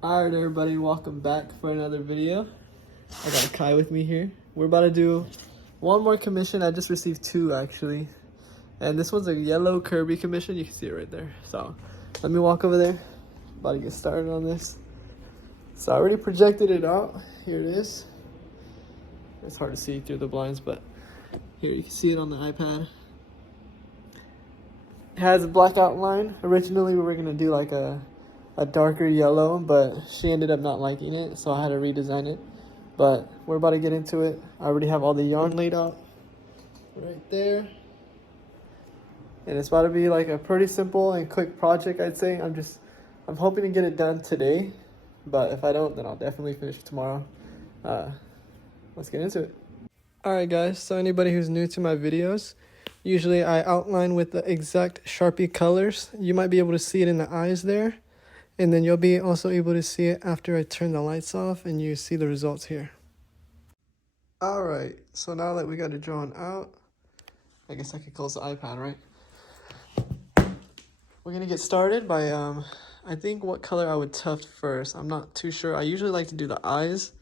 Alright everybody, welcome back for another video. I got Kai with me here. We're about to do one more commission. I just received two actually. And this one's a yellow Kirby commission. You can see it right there. So let me walk over there. About to get started on this. So I already projected it out. Here it is. It's hard to see through the blinds, but here you can see it on the iPad. It has a black outline. Originally we were gonna do like a darker yellow, but she ended up not liking it, so I had to redesign it. But we're about to get into it. I already have all the yarn laid out right there. And it's about to be like a pretty simple and quick project, I'd say. I'm hoping to get it done today, but if I don't, then I'll definitely finish it tomorrow. Let's get into it. Alright guys, so anybody who's new to my videos, usually I outline with the exact Sharpie colors. You might be able to see it in the eyes there. And then you'll be also able to see it after I turn the lights off and you see the results here. Alright, so now that we got it drawn out, I guess I could close the iPad, right? We're gonna get started by, I think what color I would tuft first. I'm not too sure. I usually like to do the eyes,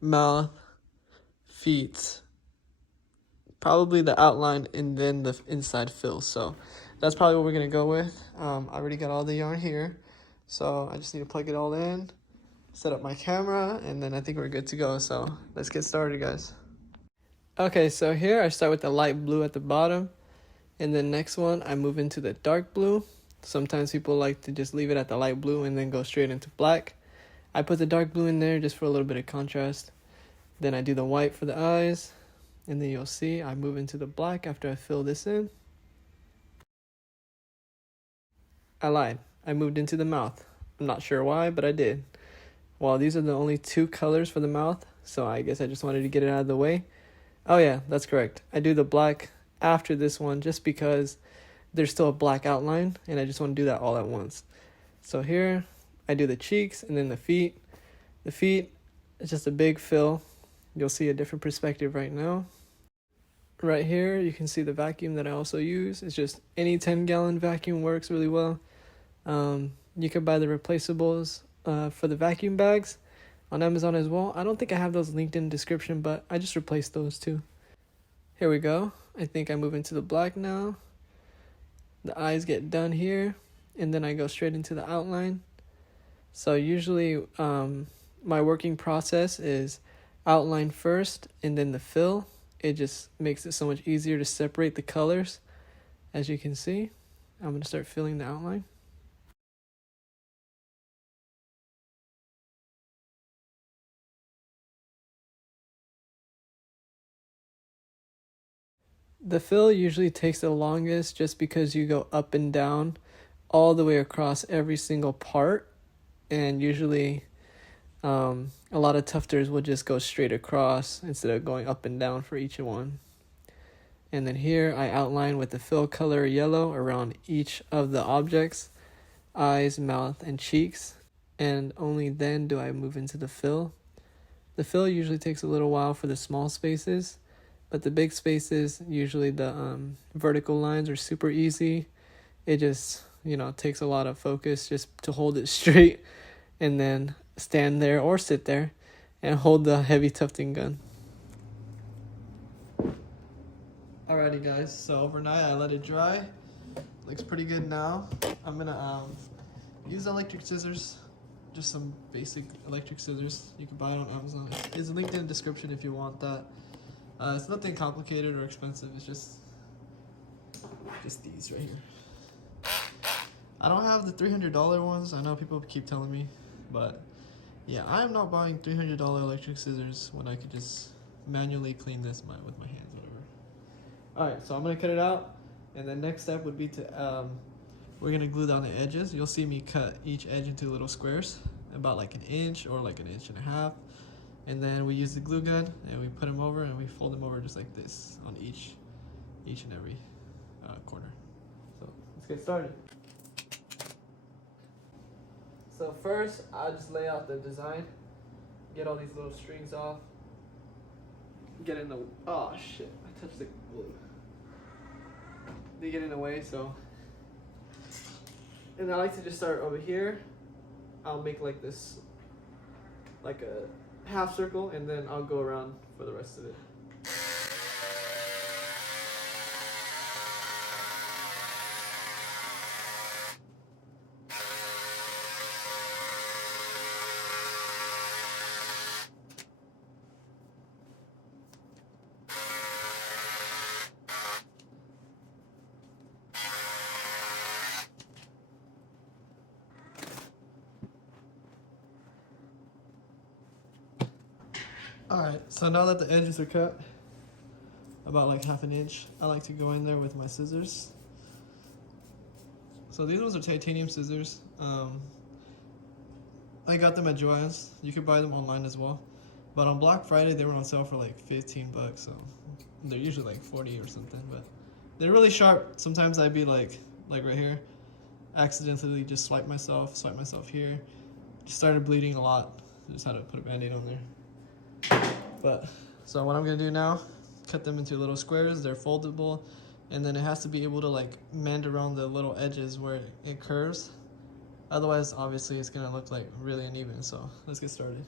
mouth, feet, probably the outline, and then the inside fill. So that's probably what we're gonna go with. I already got all the yarn here. So I just need to plug it all in, set up my camera, and then I think we're good to go. So let's get started, guys. Okay, so here I start with the light blue at the bottom, and then next one I move into the dark blue. Sometimes people like to just leave it at the light blue and then go straight into black. I put the dark blue in there just for a little bit of contrast. Then I do the white for the eyes, and then you'll see I move into the black after I fill this in. I lied. I moved into the mouth. I'm not sure why, but I did. Well, these are the only two colors for the mouth, so I guess I just wanted to get it out of the way. Oh yeah, that's correct. I do the black after this one just because there's still a black outline, and I just want to do that all at once. So here, I do the cheeks and then the feet. The feet is just a big fill. You'll see a different perspective right now. Right here, you can see the vacuum that I also use. It's just any 10-gallon vacuum works really well. You can buy the replaceables for the vacuum bags on Amazon as well. I don't think I have those linked in the description, but I just replaced those too. Here we go. I think I move into the black now. The eyes get done here, and then I go straight into the outline. So usually my working process is outline first and then the fill. It just makes it so much easier to separate the colors. As you can see, I'm going to start filling the outline. The fill usually takes the longest just because you go up and down all the way across every single part. And usually a lot of tufters will just go straight across instead of going up and down for each one. And then here I outline with the fill color yellow around each of the objects, eyes, mouth, and cheeks. And only then do I move into the fill. The fill usually takes a little while for the small spaces, but the big spaces, usually the vertical lines are super easy. It just, takes a lot of focus just to hold it straight and then stand there or sit there and hold the heavy tufting gun. Alrighty guys, so overnight I let it dry. Looks pretty good now. I'm gonna use electric scissors. Just some basic electric scissors. You can buy it on Amazon. It's linked in the description if you want that. It's nothing complicated or expensive. It's just these right here. I don't have the $300 ones. I know people keep telling me, but yeah, I am not buying $300 electric scissors when I could just manually clean this with my hands, whatever. All right, so I'm gonna cut it out, and the next step would be to we're gonna glue down the edges. You'll see me cut each edge into little squares, about like an inch or like an inch and a half. And then we use the glue gun and we put them over and we fold them over just like this on each and every corner. So let's get started. So first, I just lay out the design, get all these little strings off, get in the, oh shit, I touched the glue. They get in the way, so. And I like to just start over here I'll make like this, like a half circle, and then I'll go around for the rest of it. Alright, so now that the edges are cut, about like ½ an inch, I like to go in there with my scissors. So these ones are titanium scissors. I got them at Joann's. You could buy them online as well. But on Black Friday, they were on sale for like 15 bucks, so they're usually like 40 or something, but they're really sharp. Sometimes I'd be like right here, accidentally just swipe myself here. Just started bleeding a lot. Just had to put a band-aid on there. But so what I'm gonna do now, cut them into little squares. They're foldable, and then it has to be able to like mend around the little edges where it curves. Otherwise, obviously, it's gonna look like really uneven. So let's get started.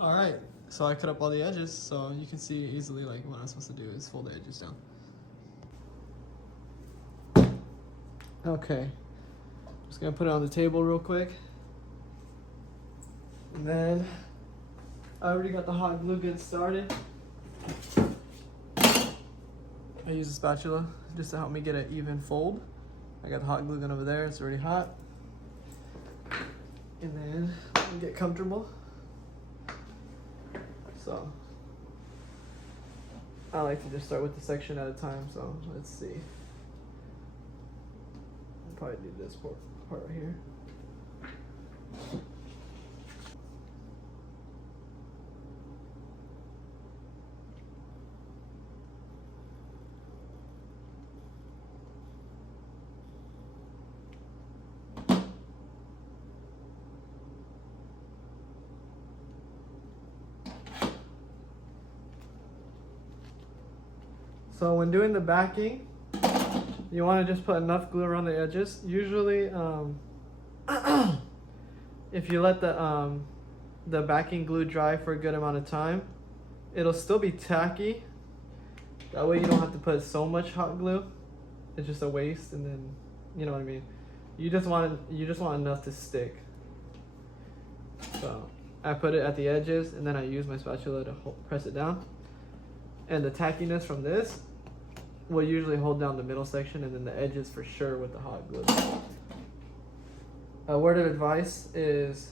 Alright, so I cut up all the edges, so you can see easily like what I'm supposed to do is fold the edges down. Okay, just gonna put it on the table real quick. And then I already got the hot glue gun started. I use a spatula just to help me get an even fold. I got the hot glue gun over there, it's already hot. And then get comfortable. So I like to just start with the section at a time, so let's see. I'll probably do this part right here. So when doing the backing, you want to just put enough glue around the edges. Usually, if you let the backing glue dry for a good amount of time, it'll still be tacky. That way you don't have to put so much hot glue. It's just a waste, and then you know what I mean. You just want enough to stick. So I put it at the edges, and then I use my spatula to press it down. And the tackiness from this will usually hold down the middle section, and then the edges for sure with the hot glue. A word of advice is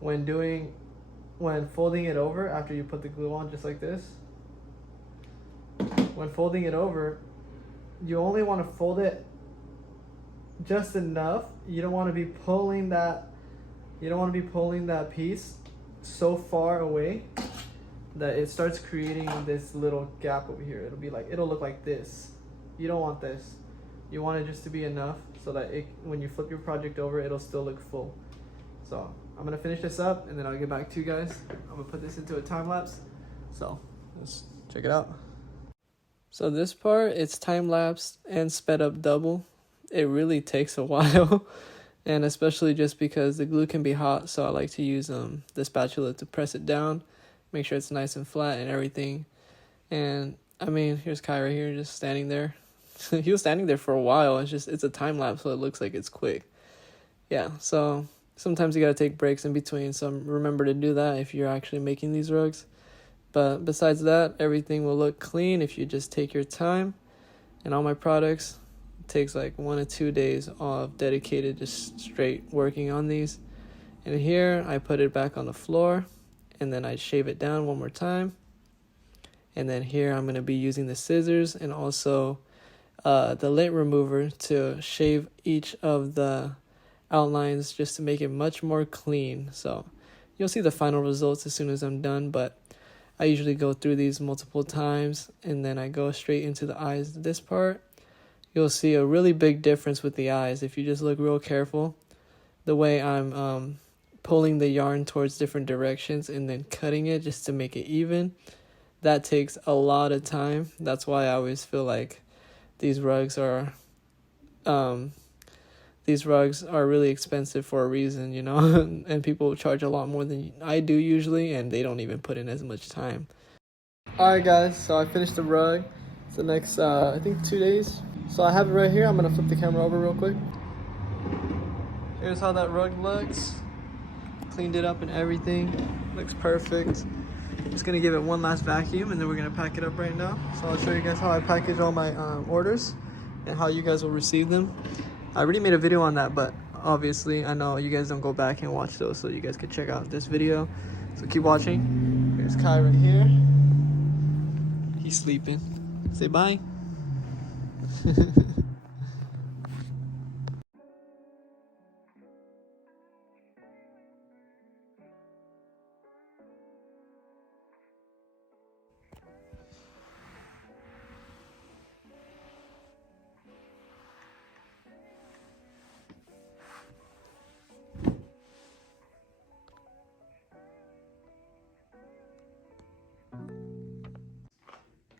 when folding it over after you put the glue on, just like this. When folding it over, you only want to fold it just enough. You don't want to be pulling that piece so far away that it starts creating this little gap over here. It'll look like this. You don't want this. You want it just to be enough so that when you flip your project over, it'll still look full. So I'm gonna finish this up, and then I'll get back to you guys. I'm gonna put this into a time lapse. So let's check it out. So this part, it's time lapsed and sped up double. It really takes a while. And especially just because the glue can be hot, so I like to use the spatula to press it down. Make sure it's nice and flat and everything. And I mean, here's Kai right here just standing there. He was standing there for a while. It's a time lapse, so it looks like it's quick. Yeah, so sometimes you gotta take breaks in between. So remember to do that if you're actually making these rugs. But besides that, everything will look clean if you just take your time. And all my products, it takes like 1 to 2 days off dedicated, just straight working on these. And here I put it back on the floor. And then I shave it down one more time. And then here I'm going to be using the scissors and also the lint remover to shave each of the outlines just to make it much more clean. So you'll see the final results as soon as I'm done, but I usually go through these multiple times and then I go straight into the eyes. This part, you'll see a really big difference with the eyes if you just look real careful. The way I'm pulling the yarn towards different directions and then cutting it just to make it even, that takes a lot of time. That's why I always feel like these rugs are really expensive for a reason, you know. And people charge a lot more than I do usually, and they don't even put in as much time. Alright guys, so I finished the rug. It's the next I think 2 days. So I have it right here. I'm gonna flip the camera over real quick. Here's how that rug looks. Cleaned it up and everything. Looks perfect. Just gonna give it one last vacuum and then we're gonna pack it up right now. So I'll show you guys how I package all my orders and how you guys will receive them. I already made a video on that, but obviously I know you guys don't go back and watch those, so you guys can check out this video. So keep watching. Here's Kai right here. He's sleeping. Say bye.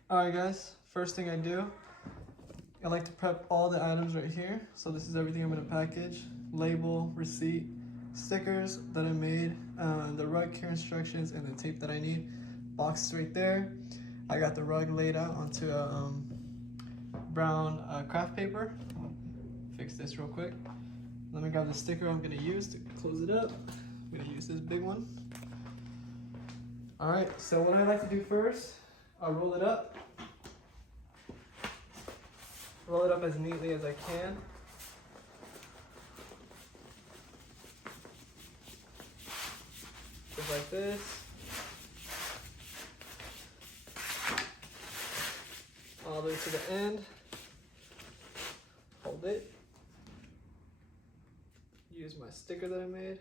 Alright guys, first thing I do, I like to prep all the items right here. So this is everything I'm going to package. Label, receipt, stickers that I made, the rug care instructions, and the tape that I need. Box right there. I got the rug laid out onto a brown craft paper. I'll fix this real quick. Let me grab the sticker I'm going to use to close it up. I'm going to use this big one. Alright, so what I like to do first, I'll roll it up. Roll it up as neatly as I can. Just like this. All the way to the end. Hold it. Use my sticker that I made.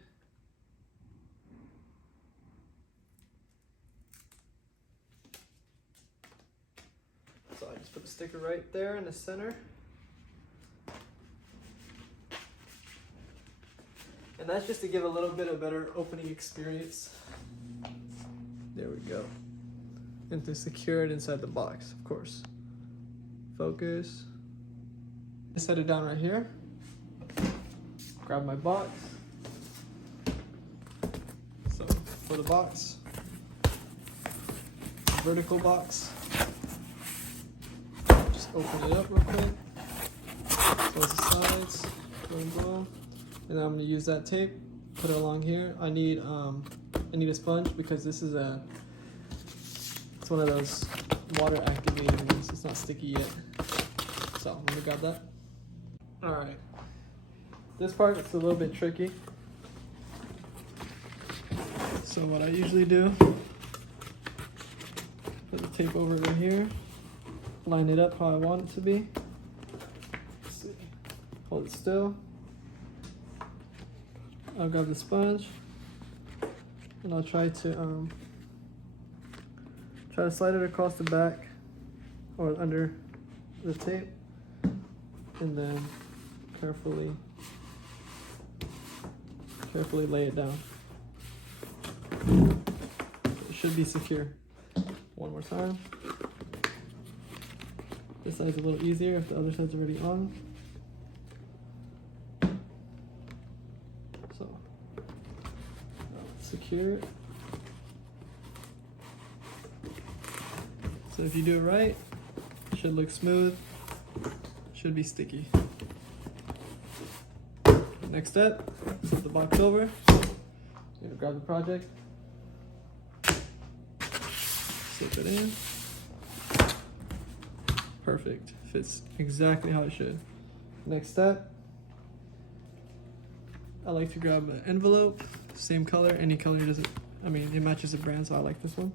So I just put the sticker right there in the center. And that's just to give a little bit of better opening experience. There we go. And to secure it inside the box, of course. Focus. Set it down right here. Grab my box. So for the box, vertical box. Open it up real quick, close the sides, boom, boom, and then I'm gonna use that tape, put it along here. I need a sponge because this is it's one of those water activated ones. It's not sticky yet, so I'm gonna grab that. All right, this part is a little bit tricky. So what I usually do, put the tape over right here. Line it up how I want it to be. Hold it still. I'll grab the sponge and I'll try to slide it across the back or under the tape, and then carefully lay it down. It should be secure. One more time. This side's a little easier if the other side's already on. So, secure it. So if you do it right, it should look smooth, should be sticky. Next step, flip the box over. You're gonna grab the project, slip it in. Perfect, fits exactly how it should. Next step, I like to grab an envelope, same color, any color doesn't, I mean, it matches the brand, so I like this one.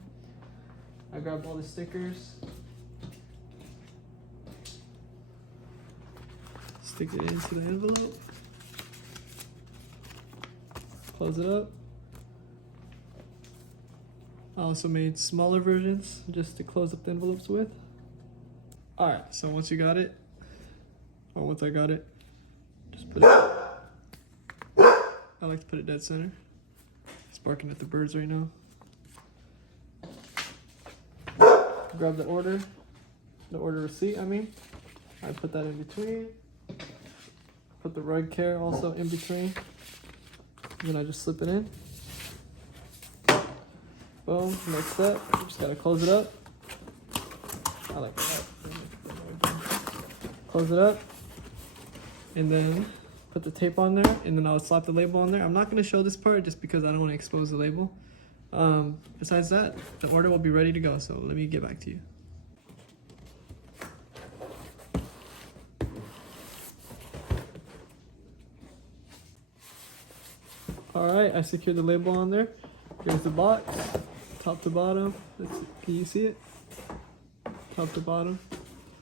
I grab all the stickers, stick it into the envelope, close it up. I also made smaller versions just to close up the envelopes with. Alright, so once you got it, or once I got it, just put it, I like to put it dead center. It's barking at the birds right now. Grab the order receipt, I put that in between. Put the rug care also in between. Then I just slip it in. Boom, next step, just gotta close it up. I like that. Close it up. And then put the tape on there, and then I'll slap the label on there. I'm not gonna show this part just because I don't wanna expose the label. Besides that, the order will be ready to go, so let me get back to you. Alright, I secured the label on there. Here's the box, top to bottom. Can you see it? Top to bottom.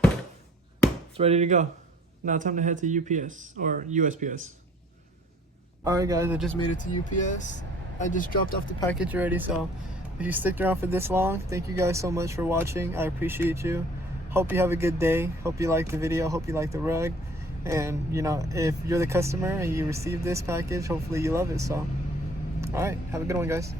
It's ready to go. Now time to head to UPS, or USPS. Alright guys, I just made it to UPS. I just dropped off the package already, so if you sticked around for this long, thank you guys so much for watching. I appreciate you. Hope you have a good day. Hope you liked the video. Hope you liked the rug. And, you know, if you're the customer and you receive this package, hopefully you love it. So, alright, have a good one, guys.